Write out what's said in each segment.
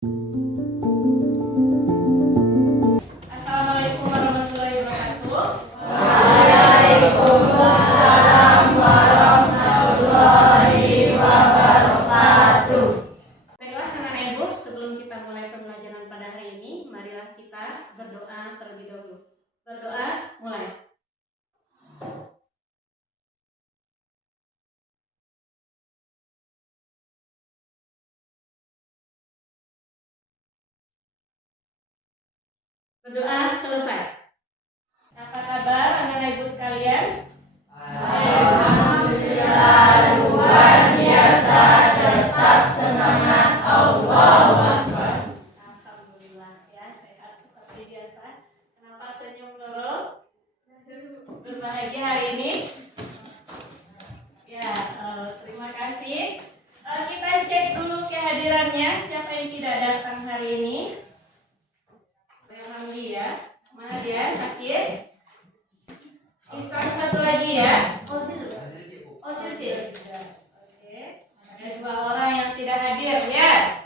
Assalamualaikum warahmatullahi wabarakatuh. Waalaikumsalam warahmatullahi wabarakatuh. Baiklah anak-anak ibu, sebelum kita mulai pembelajaran pada hari ini, marilah kita berdoa terlebih dahulu. Berdoa, mulai. Berdoa selesai. Apa kabar anak-anak ibu sekalian? Alhamdulillah, luar biasa, tetap semangat, Allahu Akbar. Alhamdulillah ya, sehat seperti biasa. Kenapa senyum dulu? Berbahagia hari ini? Ya, terima kasih. Kita cek dulu kehadirannya. Siapa yang tidak datang hari ini? Ramli ya. Mana dia? Sakit? Isan satu lagi ya. Silci. Oke. Ada dua orang yang tidak hadir ya.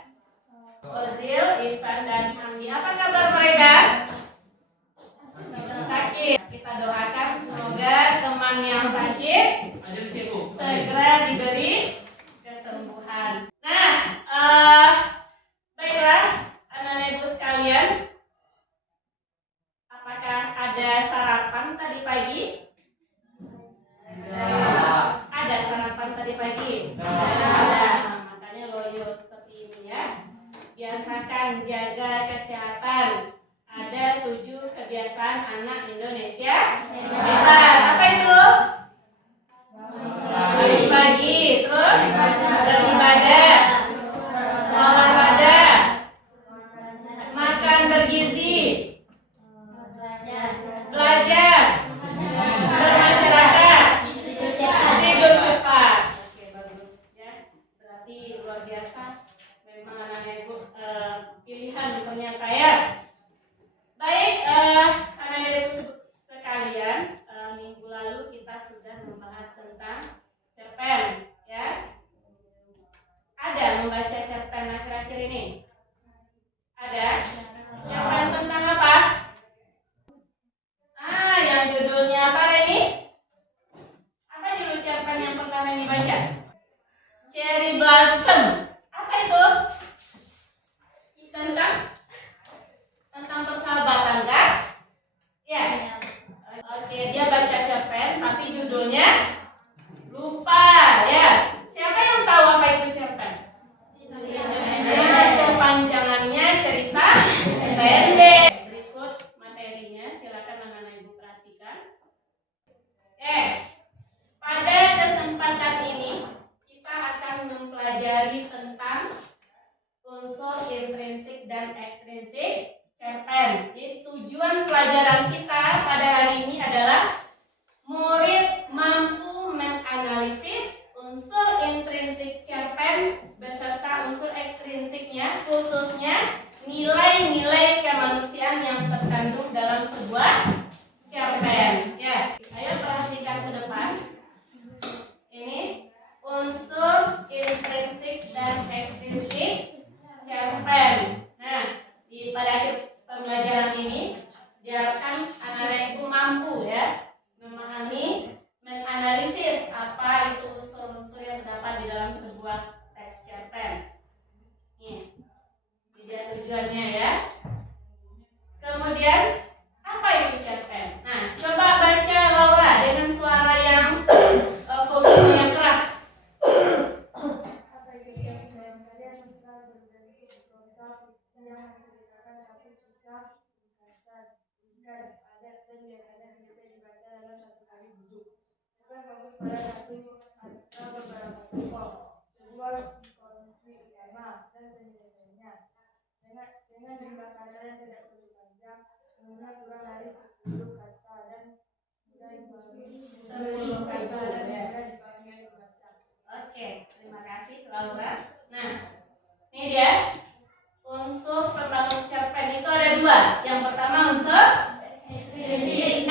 Ozil, Ihsan dan Hamdi. Apa kabar mereka? Sakit. Kita doakan semoga teman yang sakit segera diberi kesembuhan. Nah, baiklah anak-anak ibu sekalian. Apakah ada sarapan tadi pagi? Ada sarapan tadi pagi? Ada. Makanya loyo seperti ini ya. Biasakan jaga kesehatan. Ada 7 kebiasaan anak Indonesia hebat. Apa itu? Bangun pagi, terus beribadah, olahraga, makan bergizi, belajar, bermasyarakat, tidur cepat. Oke, bagus ya. Berarti luar biasa. Memang anak-anak ibu pilihan ternyata ya. Baik, anak-anak ibu sekalian, minggu lalu kita sudah membahas tentang cerpen ya. Ada membaca cerpen akhir-akhir ini? Ada? Cerpen tentang apa? Yang judulnya apa Reni? Apa judul cerpen yang pertama yang dibaca? Cherry Blossom. Apa itu? Tentang persahabatan kan? Ya. Oke, dia baca cerpen tapi judulnya lupa ya. Siapa yang tahu apa itu cerpen? Kepanjangannya cerita pendek. Berikut materinya, silakan anak-anak ibu perhatikan. Pada kesempatan ini kita akan mempelajari tentang unsur intrinsik dan ekstrinsik cerpen. Jadi tujuan pelajaran kita pada hari ini adalah murid mampu menganalisis unsur intrinsik cerpen beserta unsur ekstrinsiknya, khususnya nilai-nilai kemanusiaan yang terkandung dalam sebuah cerpen. Ya, ayo perhatikan ke depan. Ini unsur intrinsik dan ekstrinsik cerpen. Nah, pada akhir pembelajaran ini diharapkan anak-anak ibu mampu ya memahami, menganalisis apa itu unsur-unsur yang terdapat di dalam sebuah teks cerpen. Ini dia tujuannya ya. Kemudian apa itu cerpen? Nah, coba baca Laura dengan suara yang volumenya keras. Apa itu cerpen? Karya sastra berbentuk prosa fiksi yang menceritakan suatu kisah ringkas, padat, dan biasanya bisa dibaca dalam satu kali duduk. Cerpen fokus pada satu atau beberapa tokoh, sebuah konflik tema, dan penyelesaiannya. Dengan jumlah kata yang tidak terlalu panjang, menggunakan kurang dari 10 kata dan mudah dipahami. 10 kata dan ya. mudah dipahami oleh pembaca. Oke, terima kasih Laura. Nah, ini dia unsur pembangun cerpen itu ada 2. Yang pertama unsur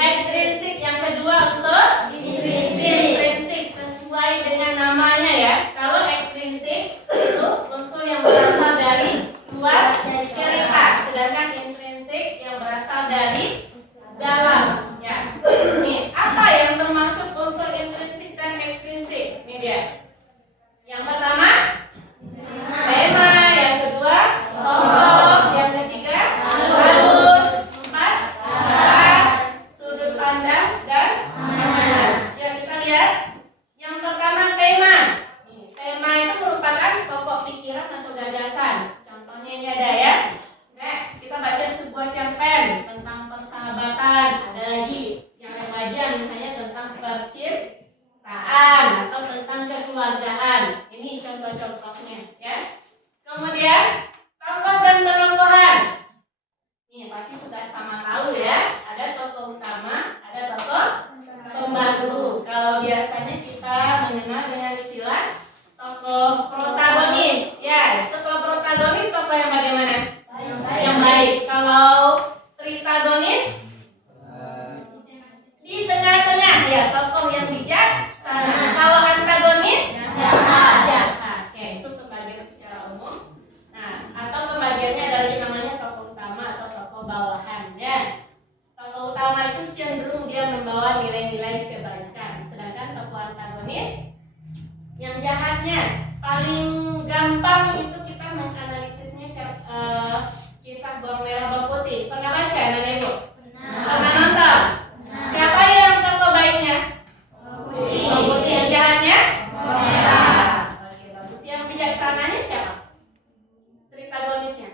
ekstrinsik, yang kedua unsur intrinsik. Sesuai dengan namanya ya. Kalau ekstrinsik itu unsur yang berasal dari luar cerita. Sedangkan intrinsik yang berasal dari dalam. Ya. Nih, apa yang termasuk unsur intrinsik dan ekstrinsik? Ini dia. Yang pertama, tema. Yang kedua, tokoh. Yang ketiga, alur. Empat, sudut pandang dan amanat. Ya, kita lihat. Yang pertama, tema. Tema itu merupakan pokok pikiran atau gagasan. Contohnya ini ada ya. Nah, kita baca sebuah cerpen tentang persahabatan. Ada lagi yang remaja misalnya tentang percintaan atau tentang kekeluargaan. Ini contoh-contohnya ya. Kemudian tokoh dan pentokohan. Ini pasti sudah sama tahu ya. Ada tokoh utama, ada tokoh pembantu. Kalau biasanya kita mengenal dengan istilah tokoh protagonis. Ya, tokoh protagonis tokoh yang bagaimana? Yang baik. Kalau tritagonis di tengah-tengah, ya tokoh yang bijaksana. Kalau antagonis jahat. Oke, itu pembagian secara umum. Nah, atau pembagiannya ada lagi namanya tokoh utama atau tokoh bawahan ya. Tokoh utama itu cenderung dia membawa nilai-nilai kebaikan, sedangkan tokoh antagonis yang jahatnya. Paling gampang itu kita menganalisisnya kisah bawang merah bawang putih. Pernah baca Nana Ibu? Pernah nonton? Siapa yang tokoh baiknya? Bawang putih. Yang jahatnya? Bawang merah. Oke, bagus. Yang bijaksananya siapa? Tritagonisnya.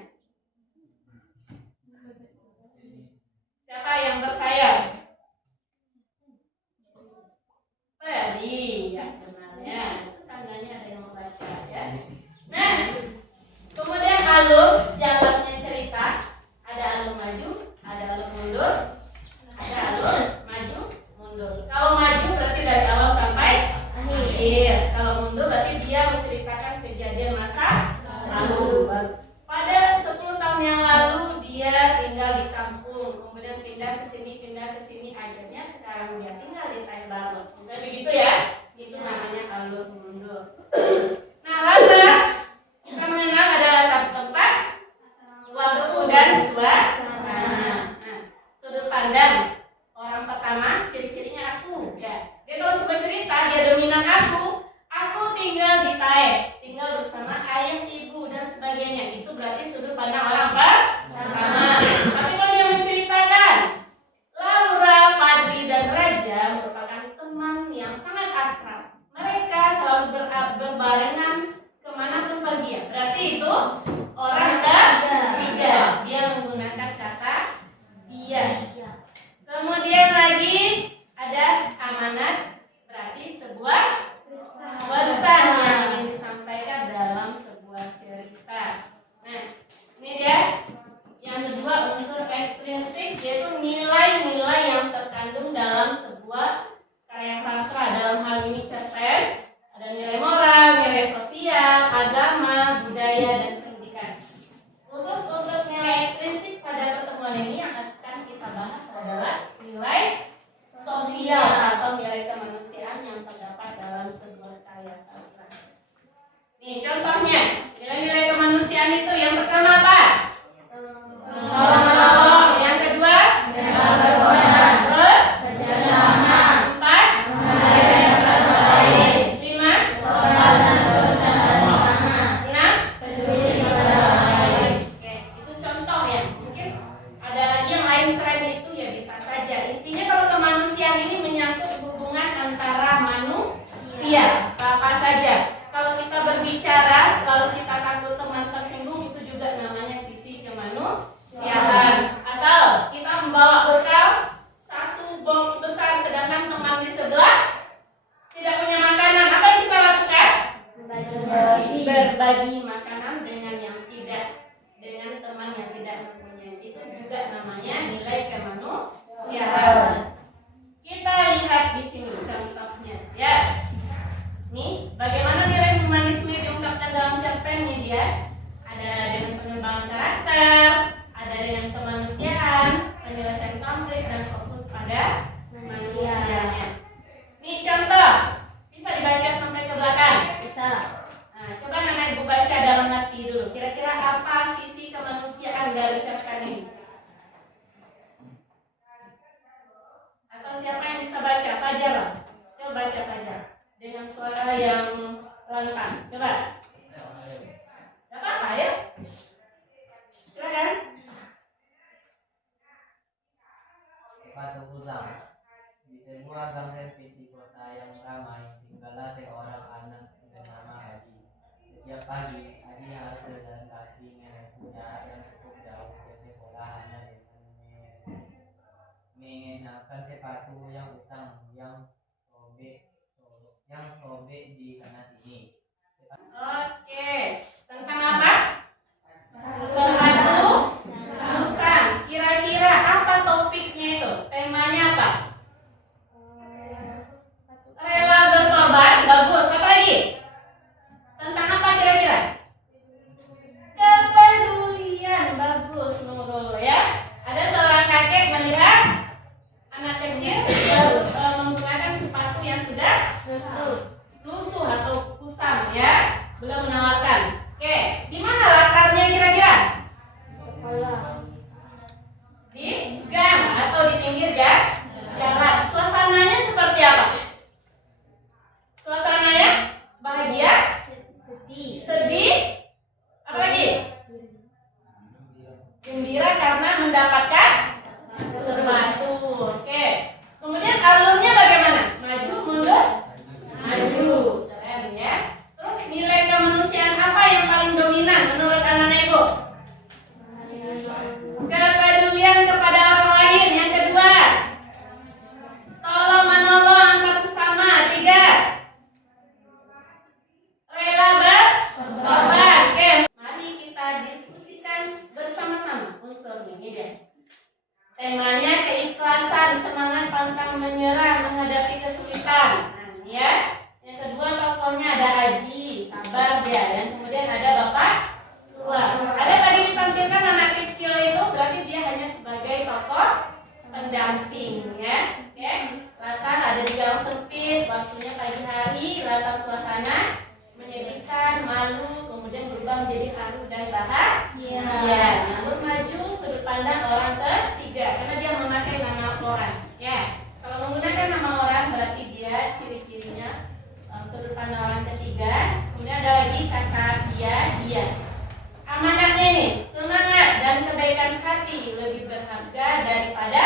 Siapa yang bersayap? Peri, ya benarnya. Itu tandanya ada yang membaca ya. Nah, kemudian alur jalannya cerita. Ada alur maju, ada alur mundur, ada alur maju, mundur. Kalau maju berarti dari awal sampai akhir. Kalau mundur berarti dia menceritakan kejadian masa lalu. Pada 10 tahun yang lalu dia tinggal di kampung, kemudian pindah ke sini, akhirnya sekarang dia tinggal di Thailand. Misalnya begitu ya. Itu namanya alur mundur. Nah, latar kita mengenal ada latar tempat, waktu dan suasana. Nah, sudut pandang orang pertama, ciri-cirinya aku ya. Dia kalau sebuah cerita dia dominan aku tinggal di Thailand, tinggal bersama ayah, ibu dan sebagainya. Itu berarti sudut pandang orang pertama. Tapi kalau dia menceritakan Laura, Padri dan Raja merupakan teman yang sangat akrab. Mereka selalu berbarengan kemanapun pergi. Berarti itu orang ketiga. Dia menggunakan kata dia. Kemudian lagi ada amanat. Berarti sebuah pesan yang ingin disampaikan dalam sebuah cerita. Nah, ini dia saudara ucapkan ini? Atau siapa yang bisa baca? Fajar. Coba baca Fajar dengan suara yang lantang. Coba. Gak apa-apa ya. Silakan. Sepatu usang. Di sebuah gang sempit di kota yang ramai, tinggallah seorang anak bernama Haji. Setiap pagi, Haji harus berjalan kaki menempuh jarak yang cukup jauh ke sekolah hanya dengan mengenakan sepatu yang usang yang sobek di sana sini. Oke. Tentang apa? Sepatu usang. Kira-kira apa topiknya itu? Temanya apa? Rela berkorban. Bagus. Apa lagi? Tentang apa kira-kira? Kepedulian. Bagus Nurul ya. Ada seorang kakek melihat anak kecil menggunakan sepatu yang sudah lusuh atau kusam ya, belum menawarkan. Oke, di mana latarnya kira-kira? Di gang atau di pinggir jalan. Suasananya seperti apa? Suasananya bahagia, sedih, apa lagi? Gembira karena mendapatkan sepatu. Oke. Kemudian alurnya bagaimana? Maju, mundur? Maju. Keren ya. Terus nilai kemanusiaan apa yang paling dominan menurut anak-anak ibu? Kepedulian kepada orang lain. Yang kedua, tolong menolong antar sesama. 3, rela berkorban. Oke. Mari kita diskusikan bersama-sama unsurnya. Ini dia. Temanya keikhlasan, semangat pantang menyerah menghadapi kesulitan. Nah, ini ya. Yang kedua tokohnya ada Haji, sabar dia. Dan kemudian ada Bapak tua. Ada tadi ditampilkan anak kecil itu, berarti dia hanya sebagai tokoh pendamping ya. Oke. Latar ada di gang sempit, waktunya pagi hari, latar suasana menyedihkan, malu, kemudian berubah menjadi haru dan bahagia. Ya, namun maju sudut pandang orang ketiga karena dia memakai nama orang. Ya, kalau menggunakan nama orang berarti dia ciri-cirinya sudut pandang orang ketiga. Kemudian ada lagi kata dia. Amanatnya ini semangat dan kebaikan hati lebih berharga daripada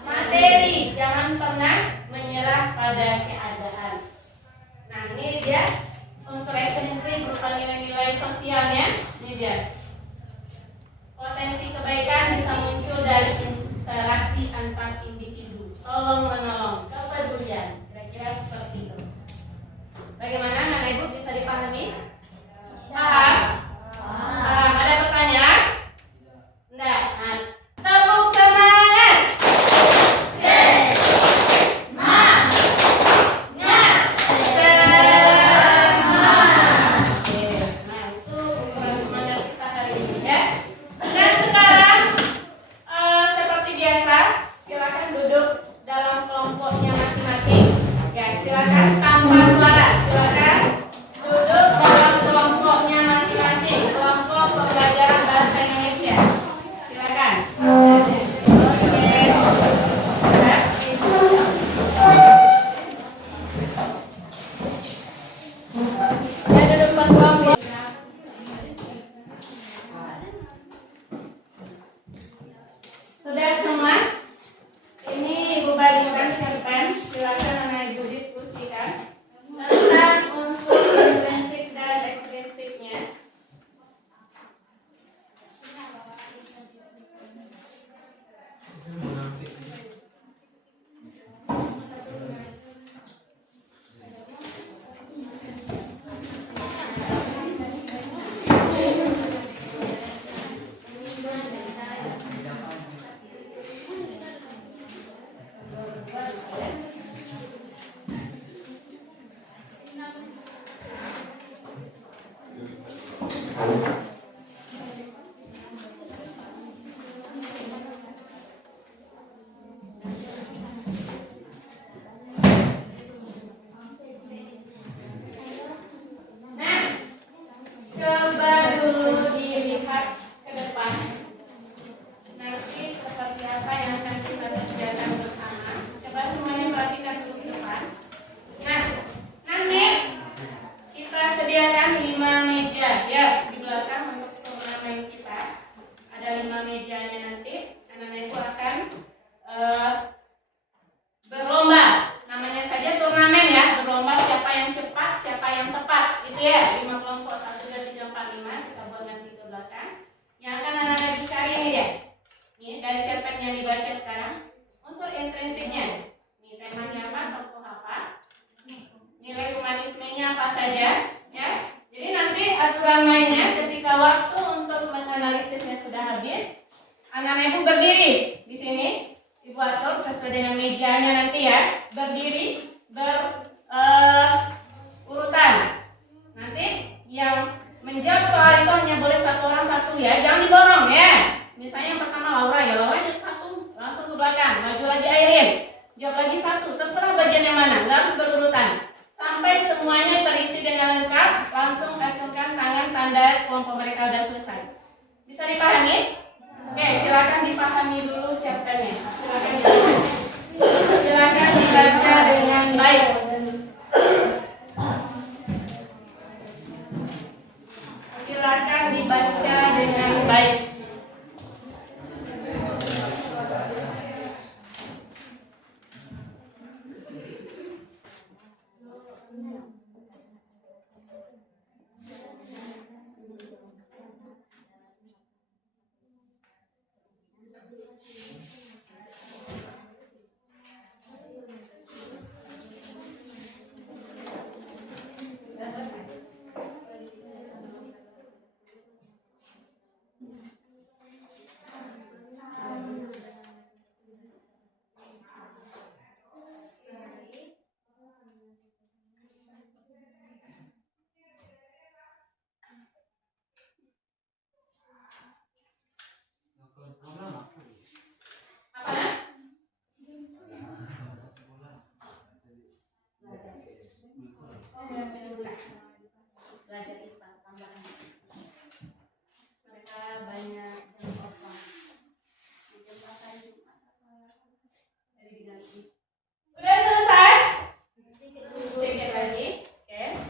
materi. Jangan pernah menyerah pada keadaan. Nah, ini dia unsur esensi berupa nilai-nilai sosialnya. Ini dia. Potensi kebaikan bisa muncul dari interaksi antar individu. Tolong menolong, kepedulian. Kira-kira seperti itu. Bagaimana anak ibu bisa dipahami? Paham? Paham. Ada pertanyaan? Enggak. Nah, tepuk semangat. Sudah semua? Ini Ibu bagikan cerpen. Silakan anak ibu diskusikan tentang unsur intrinsik dan ekstrinsiknya. ada 5 mejanya nanti. Anak-anak itu akan berlomba. Namanya saja turnamen ya, berlomba siapa yang cepat, siapa yang tepat. Itu ya, 5 kelompok 1, 2, 3, 4, 5. Kita buat nanti ke belakang. Yang akan anak-anak dicari ini dia. Nih dari cerpen yang dibaca sekarang. Unsur intrinsiknya. Nih temanya apa, tokoh apa. Nilai humanismenya apa saja, ya. Jadi nanti aturan mainnya ketika waktu untuk menganalisisnya sudah habis, anak-anak ibu berdiri di sini, ibu atur sesuai dengan mejanya nanti ya, berdiri berurutan. Nanti yang menjawab soal itu hanya boleh 1 orang 1 ya, jangan diborong ya. Misalnya yang pertama Laura ya, Laura jawab 1, langsung ke belakang, maju lagi Aileen, jawab lagi 1, terserah bagian yang mana, nggak harus berurutan. Sampai semuanya terisi dengan lengkap, langsung acungkan tangan tanda kelompok mereka sudah selesai. Bisa dipahami? Oke, silakan dipahami dulu cerpennya. Silakan dibaca dengan baik. Silakan dibaca dengan baik. Belajar IPA tambahan. Mereka banyak jam kosong. Mungkin pakai Jumat dari diganti. Udah selesai? Sedikit lagi. Oke.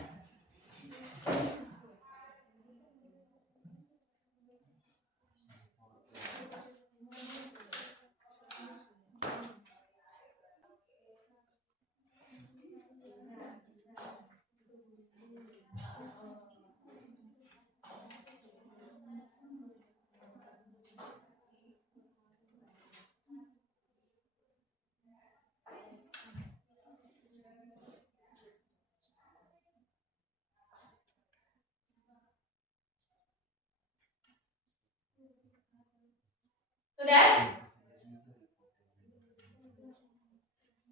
Sudah?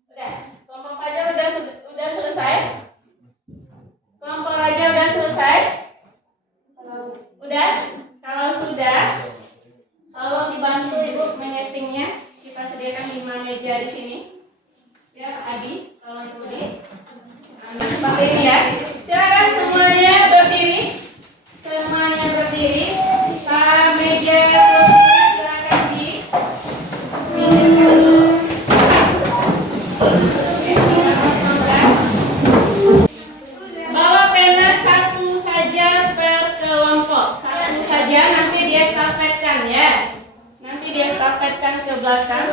Udah. Kelompok Fajar udah selesai? Kelompok Raja udah selesai? Udah? Kalau sudah, tolong dibantu Ibu menyetingnya. Kita sediakan 5 meja di sini. Ya, Pak Adi, tolong ikuti. Seperti ini ya. Silakan semuanya berdiri. Semuanya berdiri. Meja kursinya silakan di bawa pena 1 saja per kelompok. 1 saja, nanti dia stafetkan ya. Nanti dia stafetkan ke belakang.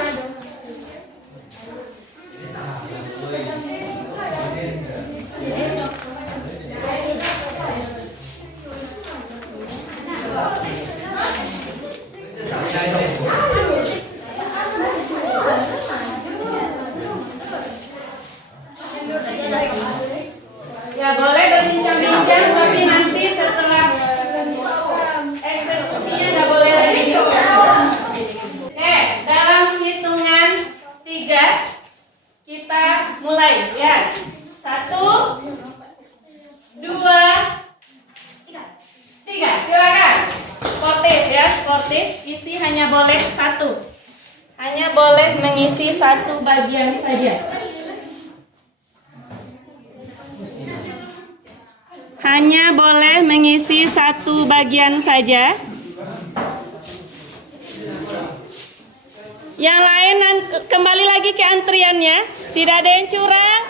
Ya boleh berbincang-bincang, tapi nanti setelah eksekusinya nggak boleh lagi. Oke, dalam hitungan 3 kita mulai ya. 1, 2, 3. Silakan. Sportif ya, sportif. Isi hanya boleh 1. Hanya boleh mengisi 1 bagian saja. Hanya boleh mengisi 1 bagian saja. Yang lain kembali lagi ke antriannya. Tidak ada yang curang.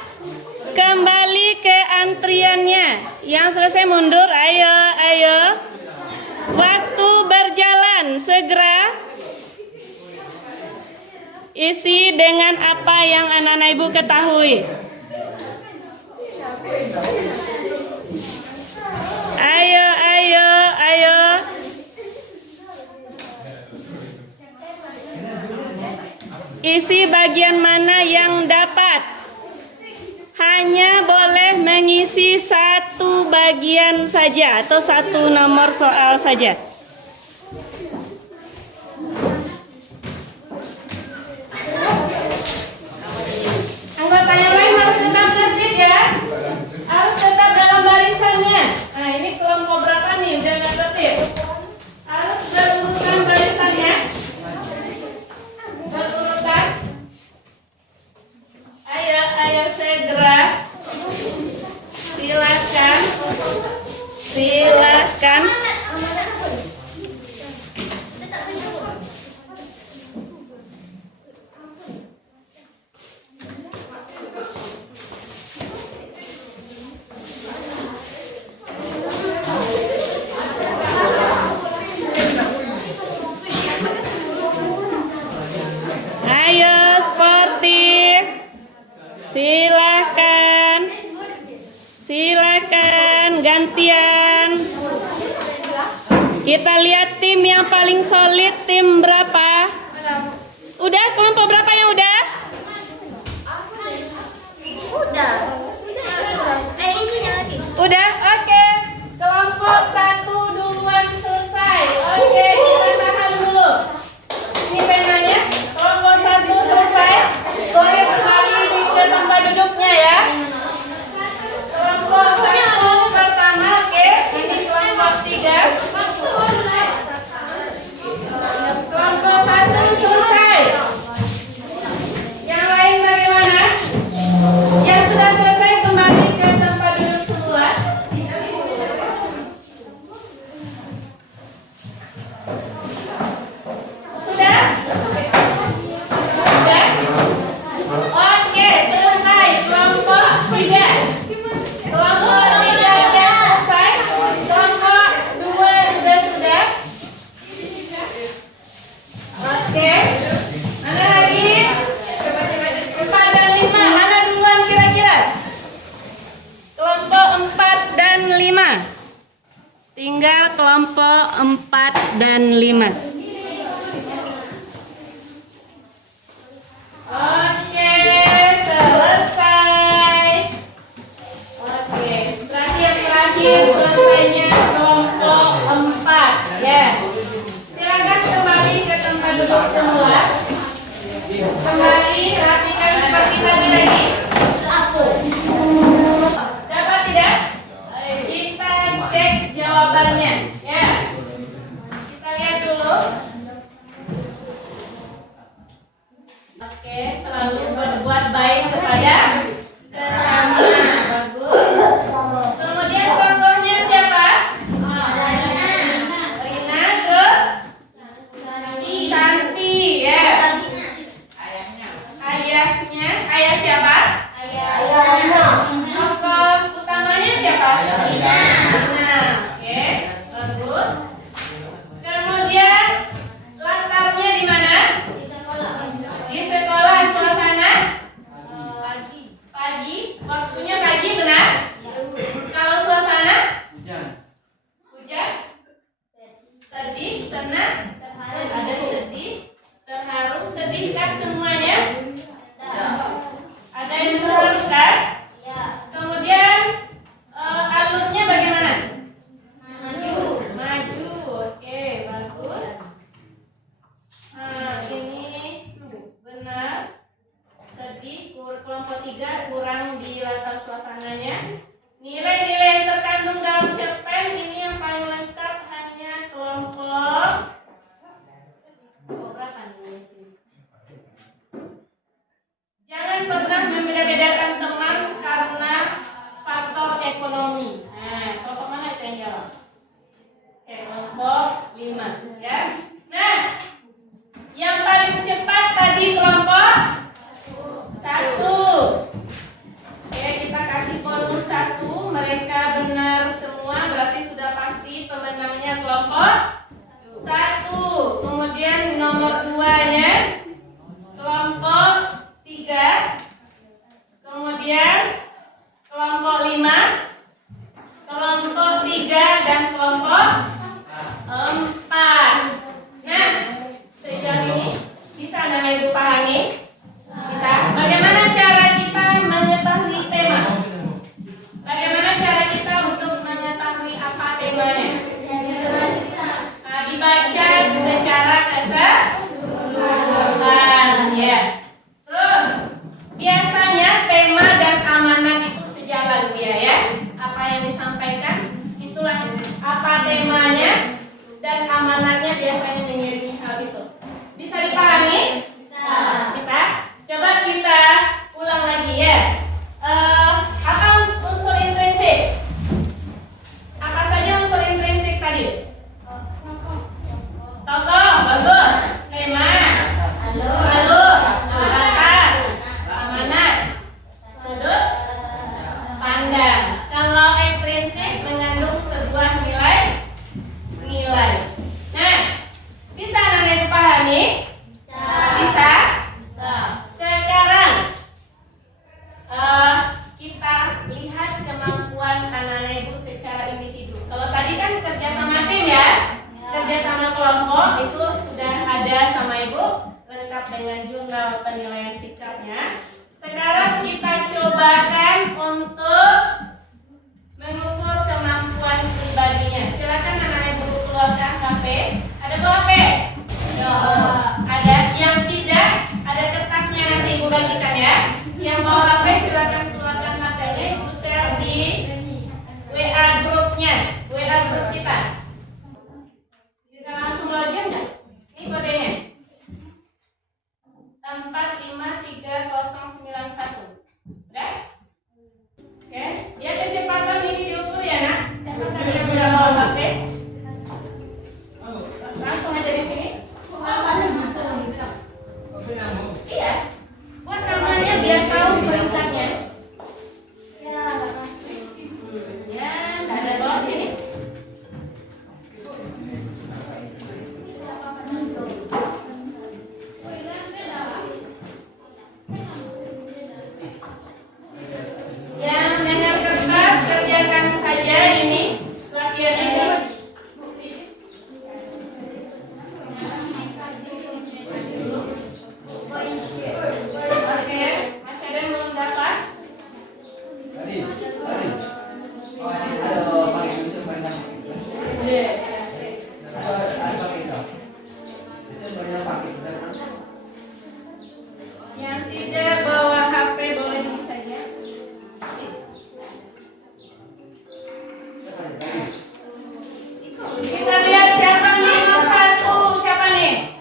Kembali ke antriannya. Yang selesai mundur. Ayo, ayo. Waktu berjalan. Segera Isi dengan apa yang anak-anak ibu ketahui. Ayo, ayo, ayo. Isi bagian mana yang dapat? Hanya boleh mengisi satu bagian saja atau satu nomor soal saja. Anggota yang lain harus tetap tertib ya. Harus tetap dalam barisannya. Nah, ini kelompok berapa nih? Udah nggak tertib. Harus berurutan barisannya. Berurutan. Ayo, ayo segera. Silakan. Silakan. Ayo sportif. Silakan. Silakan gantian. Kita lihat tim yang paling solid, tim berapa? Udah, kelompok berapa yang udah? Udah. Ini lagi. Udah, oke. Kelompok 1 duluan selesai. Oke, kita tahan dulu. Ini penanya. Kelompok 1 selesai. Boleh kembali ke tempat duduknya ya. Kelompok 1 pertama, oke. Ini kelompok 3. Kelompok 1 selesai. Yang lain bagaimana? Yang sudah selesai kembali ke tempat duduk semua. Sudah? Sudah? Oke, selesai. Kelompok 3. Kelompok 3 sudah selesai. Kelompok 2 juga sudah. Oke. Mana lagi? 4 dan 5. Mana duluan kira-kira? Kelompok 4 dan 5. Tinggal kelompok 4 dan 5. Oke, selesai. Oke, terakhir selesainya kelompok 4. Ya. Silakan kembali ke tempat duduk semua. Kembali rapikan seperti tadi lagi. Dapat tidak? Kita cek jawabannya. Ya. Kita lihat dulu. Oke, selalu berbuat baik kepada sesama. Bagus. Kemudian tokohnya siapa? Rina, terus Santi, ya. Ayahnya, ayah siapa? Tokoh utamanya siapa? Rina. Oke, bagus. Kemudian latarnya di mana? Di sekolah. Suasana pagi. Waktunya pagi, benar? Kalau suasana hujan, sedih, senang, ada sedih, terharu. Yang tidak bawa HP boleh saja. Kita lihat siapa nih nomor 1. Siapa nih?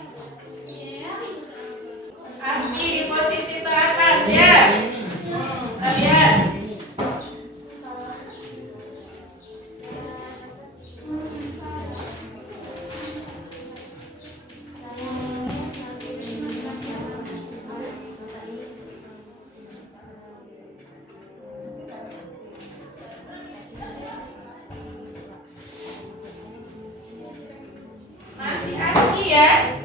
Asmi di posisi teratas ya. Kita lihat. Masih Asmi ya.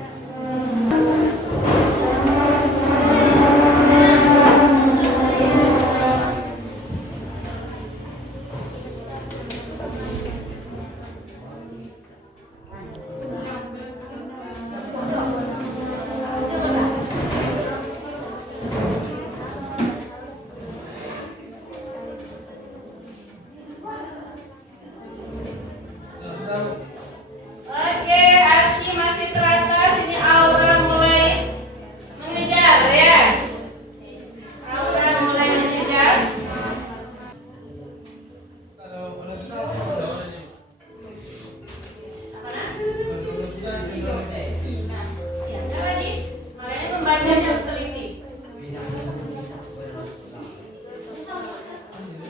Oke, Aski masih teratas. Ini Aura mulai mengejar ya. Aura mulai mengejar. Apa nak? Ya, apa nih? Makanya pembacanya harus teliti.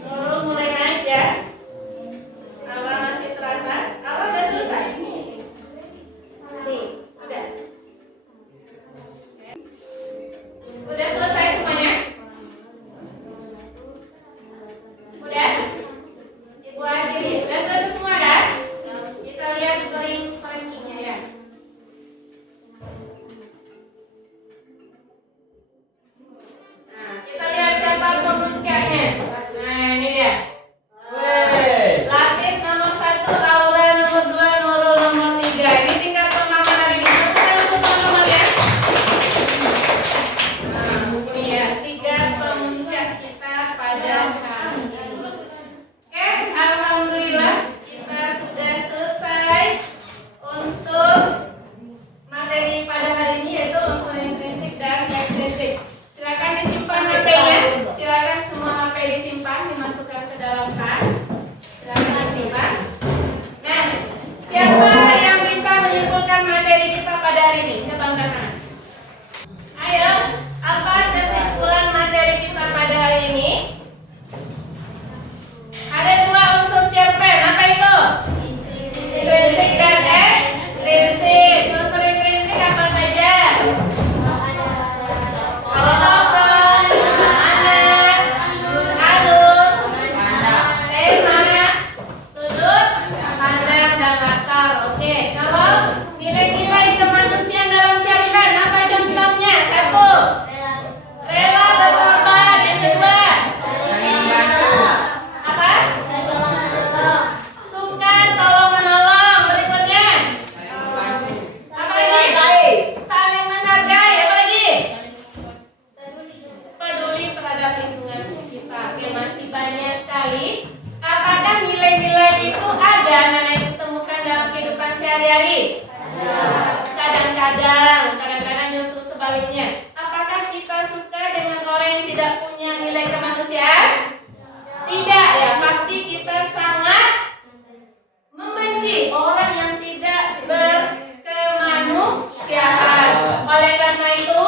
Nurul mulai ngajar. Aura masih teratas. Aura udah selesai. Udah. Udah selesai semuanya? Udah? Ibu akhiri. Udah selesai semua kan? Kita lihat rankingnya ya. Nah, kita lihat siapa pemuncaknya. Nah, ini dia. Latif nomor 1, Aura nomor 2, Nurul nomor 3. Ini tingkat pertama hari ini. Kita untuk teman-teman ya. Nah, ini ya 3 pemuncak kita pada hari ini. Oke, alhamdulillah kita sudah selesai untuk materi pada hari ini, yaitu unsur intrinsik dan ekstrinsik. Silakan disimpan HP-nya. Silakan semua HP disimpan, dimasukkan ke dalam tas. Silakan disimpan. Nah, siapa yang bisa menyimpulkan materi kita pada hari ini? Coba angkat tangan. Ayo, apa kesimpulan materi kita pada hari ini? Ada 2 unsur cerpen. Apa itu? Intrinsik dan ekstrinsik. Unsur intrinsik apa saja? Ada tokoh, anak, alur, tema, sudut pandang dan latar. Oke, kalau nilai-nilai kemanusiaan dalam cerpen apa contohnya? 1. Rela berkorban. Yang kedua, apa? Suka tolong menolong. Berikutnya, apa lagi? Saling menghargai. Apa lagi? Peduli terhadap lingkungan sekitar. Oke, masih banyak sekali. Apakah nilai-nilai itu ada anak-anak itu temukan dalam kehidupan sehari-hari? Kadang-kadang justru sebaliknya. Apakah kita suka dengan orang yang tidak punya nilai kemanusiaan? Tidak ya, pasti kita sangat membenci orang yang tidak berkemanusiaan. Oleh karena itu,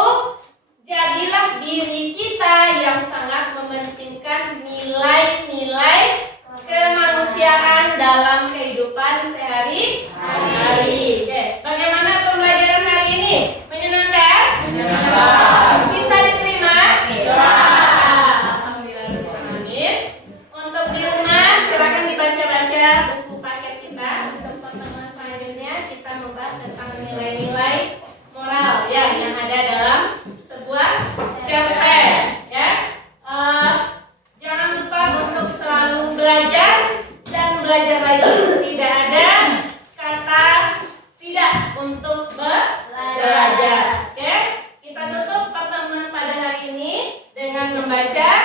jadilah diri kita yang sangat mementingkan nilai-nilai kemanusiaan dalam kehidupan sehari-hari. Oke, bagaimana pembelajaran hari ini? Menyenangkan? Menyenangkan. Bisa diterima? Bisa. Alhamdulillah. Untuk di rumah silakan dibaca-baca buku paket kita. Untuk pertemuan selanjutnya kita membahas tentang nilai-nilai moral ya yang ada dalam sebuah cerpen ya. Jangan lupa untuk selalu belajar dan belajar lagi. Tidak ada kata tidak untuk belajar. Oke, kita tutup pertemuan pada hari ini dengan membaca